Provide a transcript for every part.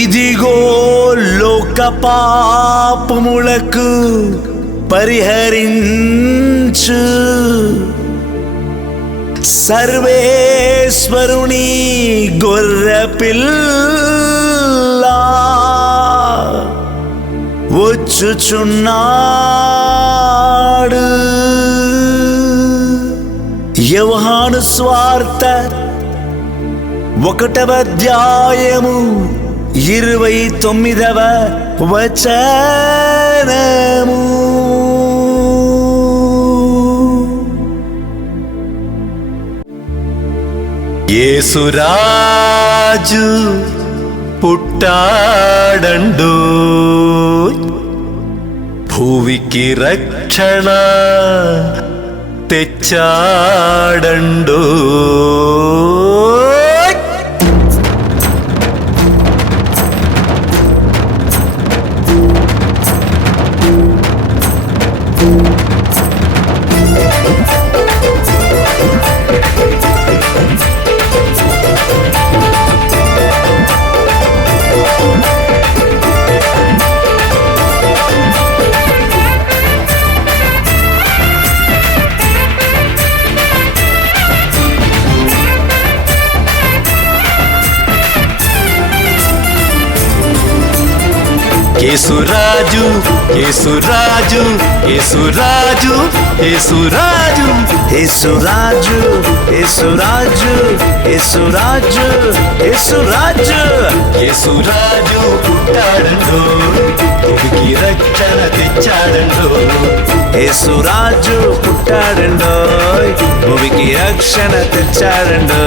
ఇదిగో లోక పాపములకు పరిహరించు సర్వేశ్వరుని గొర్రెపిల్ల వచ్చుచున్నాడు. యోహాను స్వార్త 1వ అధ్యాయము 29వ వచనము. యేసురాజు పుట్టాడండు, భూమికి రక్షణ తెచ్చాడండు. యేసురాజు యేసురాజు యేసురాజు యేసురాజు యేసురాజు యేసురాజు యేసురాజు యేసురాజు యేసురాజు పుట్టాడండు, భూమికి రక్షణ తెచ్చాడండు. యేసురాజు పుట్టాడండు, భూమికి రక్షణ తెచ్చాడండు.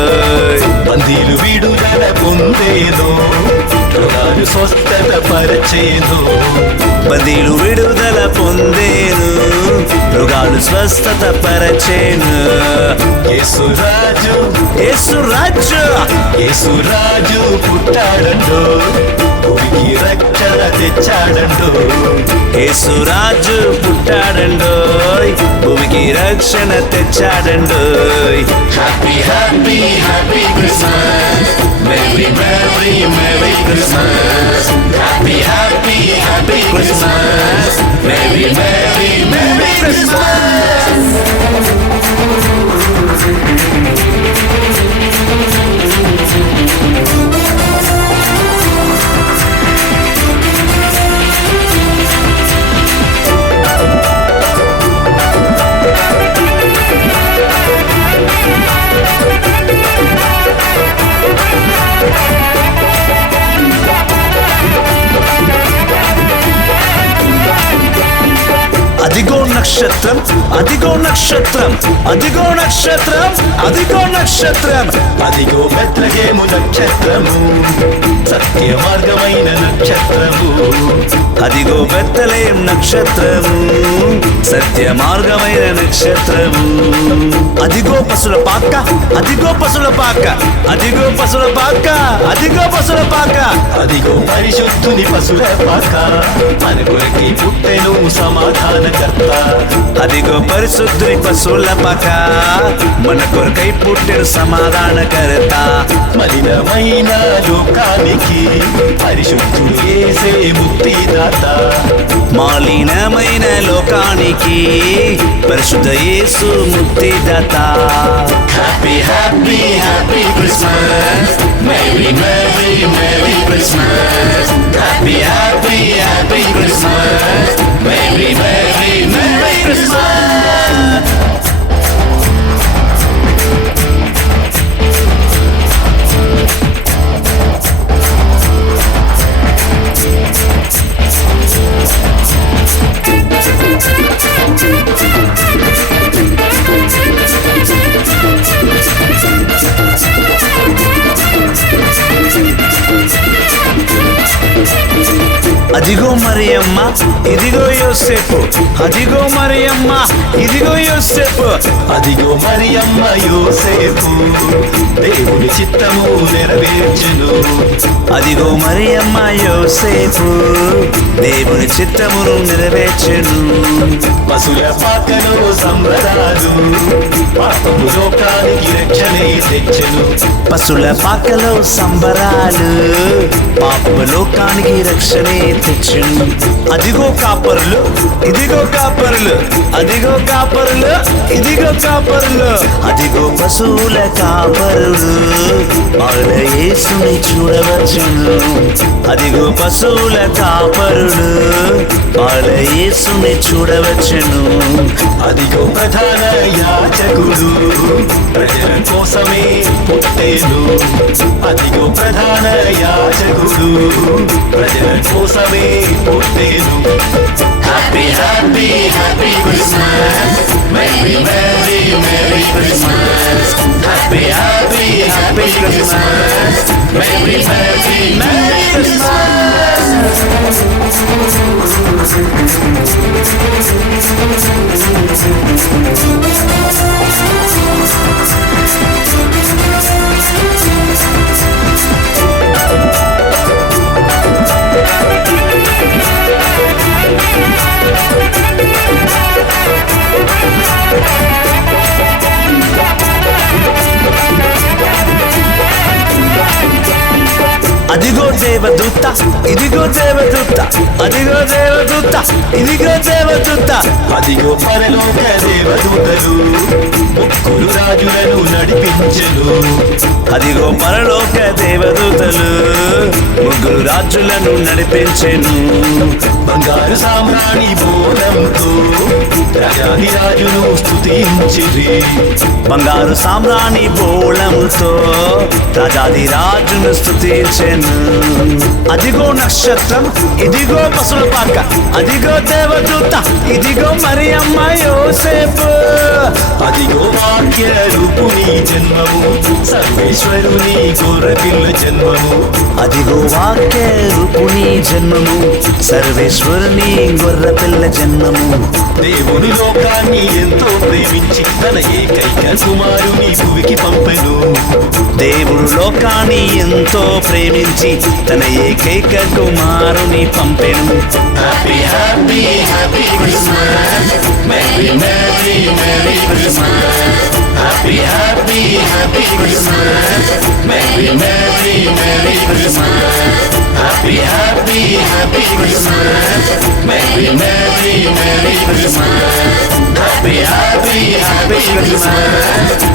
బందీలు విడుదల పొందేను, రోగాలు స్వస్థత పరిచేను. బందీలు విడుదల పొందేను, రోగాలు స్వస్థత పరిచేను. యేసురాజు యేసురాజు యేసురాజు పుట్టాడండు, భూమికి రక్షణ తెచ్చాడండు. యేసురాజు పుట్టాడండు, భూమికి రక్షణ తెచ్చాడండు. Happy happy happy Christmas, merry merry merry Christmas. Happy happy happy Christmas, merry merry merry Christmas. అదిగో నక్షత్రం, అదిగో నక్షత్రం, అదిగో నక్షత్రం, అదిగో నక్షత్రం, అదిగో బెత్లెహేము నక్షత్రము, సత్య మార్గమైన నక్షత్రము. అదిగో బెత్లెహేము నక్షత్రము, సత్య మార్గమైన నక్షత్రము. అదిగో పశుల పాక, అదిగో పశుల పాక, అదిగో పశుల పాక, అదిగో పశుల పాక, అదిగో పరిశుద్ధుని పశుల పాక, మన కొరకి పుట్టెను సమాధానకర్త. అదిగో పరిశుద్ధుని పశువుల పాక, మన కొరకై పుట్టెను సమాధానకర్త. మలినమైన లోకానికి పరిశుద్ధుడు యేసే ముక్తిదాత. మాలినమైన లోకానికి పరిశుద్ధ యేసు ముక్తిదాత. Happy happy happy Christmas, merry merry merry Christmas. Happy happy happy Christmas, merry merry merry Christmas. అదిగో మరియమ్మ ఇదిగో యోసేపు అదిగో మరియమ్మ ఇదిగో యోసేపు అదిగో మరియమ్మ యోసేపు దేవుని చిత్తము నెరవేర్చెను అదిగో మరియమ్మ యోసేపు దేవుని చిత్తమును నెరవేర్చెను పశుల పాకలో సంబరాలు పాపము లోకానికి రక్షణే తెచ్చెను పశుల పాకలో సంబరాలు పాపము లోకానికి రక్షణే తెచ్చెను అదిగో కాపరులు ఇదిగో కాపరులు అదిగో కాపరులు ఇదిగో కాపరులు అదిగో పశువుల కాపరులు వాళ్ళ యేసుని చూడవచ్చును అదిగో పశువుల కాపరులు వాళ్ళ యేసుని చూడవచ్చును అదిగో ప్రధాన యాజకుడు ప్రజల కోసమే పుట్టేను అదిగో ప్రధాన యాజకుడు ప్రజల కోసమే పుట్టేను happy happy happy Christmas merry merry merry Christmas happy happy happy Christmas merry merry merry Christmas అదిగో దేవదూత ఇదిగో దేవదూత అదిగో దేవదూత ఇదిగో దేవదూత అదిగో పరలోక దేవదూతలు ముగ్గురు రాజులను నడిపించెను అదిగో పరలోక దేవదూతలు ముగ్గురు రాజులను నడిపించెను బంగారు సామ్రాణి బోధంతో రాజాధిరాజును స్తుతించిరి బంగారు సామ్రాణి బోళంతో రాజాధిరాజును స్తుతించెను అదిగో నక్షత్రం ఇదిగో పశుల పాక అదిగో దేవదూత ఇదిగో మరియమ్మ యోసేపు అదిగో వాక్య రూపుని జన్మము సర్వేశ్వరుని గొర్రెపిల్ల జన్మము అదిగో వాక్య రూపుని జన్మము సర్వేశ్వరుని గొర్రెపిల్ల జన్మము దేవుని లోకాన్ని ఎంతో ప్రేమించి తన ఏకైక కుమారుని భూమికి పంపెను దేవుడు లోకాన్ని ఎంతో ప్రేమించి తన ఏకైక కుమారుని పంపెను happy happy happy Christmas merry merry merry Christmas happy happy happy Christmas merry merry merry Christmas happy happy happy Christmas merry merry merry Christmas happy happy happy Christmas